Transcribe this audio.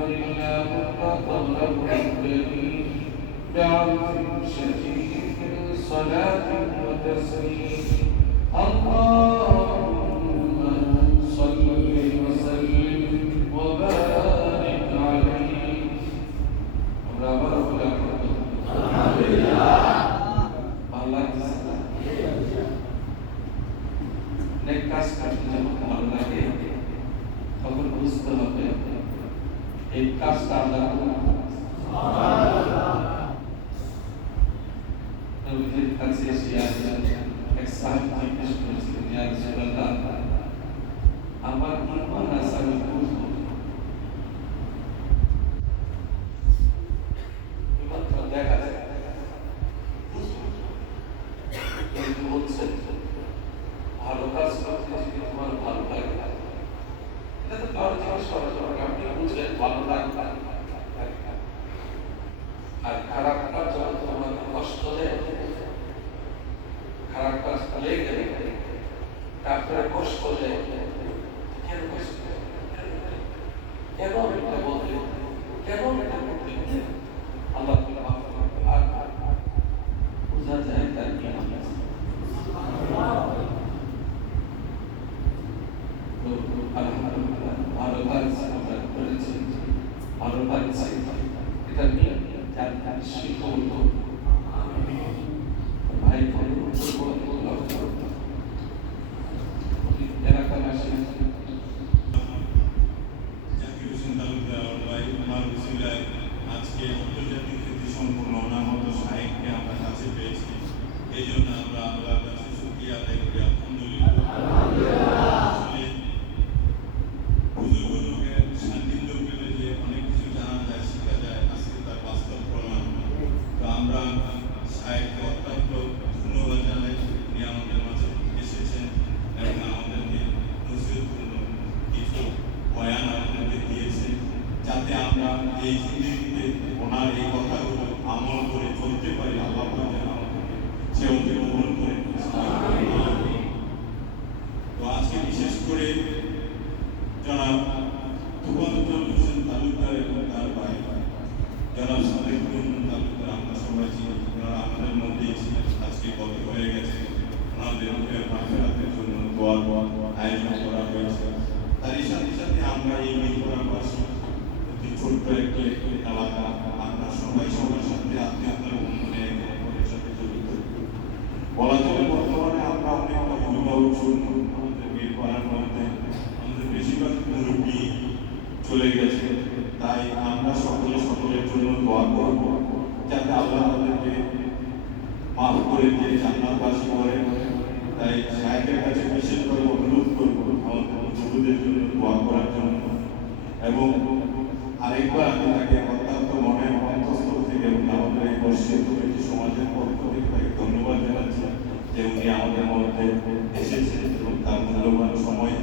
اللهم قبله الكريم بعرض شديد صلاة وتسليم اللهم صل وسلم وبارك عليه الحمد لله الله নেক কাজ করতে যখন ভালো লাগে তখন বুঝতে হবে এই কাজটা আল্লাহ সুবহানাল্লাহ নবীর কাছে এসে এক সাহাবী জিজ্ঞেস করেছিলেন ইয়া রাসূলুল্লাহ আমার ইমান আছে আমি বুঝবো ইমান তো দেখা যায় কিন্তু বলছে ভালো কাজ করতে যদি তোমার ভালো লাগে এটা তো কারো জিনিস সরাসরি আপনি বুঝলেন ভালো লাগবে আর খারাপ কাজ যখন তোমার কষ্ট দেয় খারাপ কাজ লেগে গেলে তারপরে কষ্ট দেয় কেন কষ্ট কেন এটা বলতে কেন এটা করতে আল্লাহ আর বোঝা যায় তার কি আলহামদুলিল্লাহ ভালো কাজ আমরা করেছি ভালো কাজ এটা নিয়ে যার শিখুন ভাই এলাকায় আসেন জাকির হোসেন তালুকদার ভাই ওনার উসিলায় আজকে আন্তর্জাতিক খ্যাতি সম্পন্ন অনামত সাহেবকে আমরা কাছে পেয়েছি এই জন্য আমরা আল্লাহর কাছে শুকরিয়া আদায় করি আলহামদুলিল্লাহ বুজুর্গ লোকের সান্নিধ্য পেলে যে অনেক কিছু জানা যায় শেখা যায় আজকে তার বাস্তব প্রমাণ তো আমরা সাহেবকে অত্যন্ত ধন্যবাদ জানাই তিনি আমাদের মাঝে এসেছেন এবং আমাদেরকে নসিহতপূর্ণ কিছু বয়ান আমাদেরকে দিয়েছেন যাতে আমরা এই জিন্দগিতে ওনার এই কথাগুলো আমল করে চলতে পারি আল্লাহ যেন আমাদেরকে সেভাবে কবুল করে তো আজকে বিশেষ করে জনাব তুফানুল হোসেন তালুকদার এবং তার ভাই জনাব সাদেকুল তালুকদার আমরা সবাই চিনি ওনারা আমাদের মধ্যেই ছিলেন আজকে কত হয়ে গেছে ওনাদের মাগফিরাতের জন্য দোয়ার আয়োজন করা হয়েছে তারই সাথে সাথে আমরা এই মিরপুরাবাসী অতি ছোট্ট একটি এলাকা আমরা সবাই সবার সাথে আত্মীয়তার বন্ধনে একে অপরের সাথে জড়িত বলা চলে বর্তমানে আমরা অনেকটা অভিভাবক শূন্য আমাদের মিরপুরার মধ্যে আমাদের বেশিরভাগ মুরব্বী চলে গেছে তাই আমরা সকলের জন্য দোয়া করব যাতে আল্লাহ তাদেরকে মাফ করে দিয়ে জান্নাতবাসী করে তাই সাহেবের কাছে বিশেষভাবে অনুরোধ করব আমাদের যুবকদের জন্য দোয়া করার জন্য এবং আরেকবার আমি তাকে অত্যন্ত মনের অন্তঃস্থল থেকে এবং আমাদের এই বর্ষিত কমিটি সমাজের পক্ষ থেকে তাকে ধন্যবাদ জানাচ্ছি যে উনি আমাদের মধ্যে এসেছেন এবং তার মূল্যবান সময়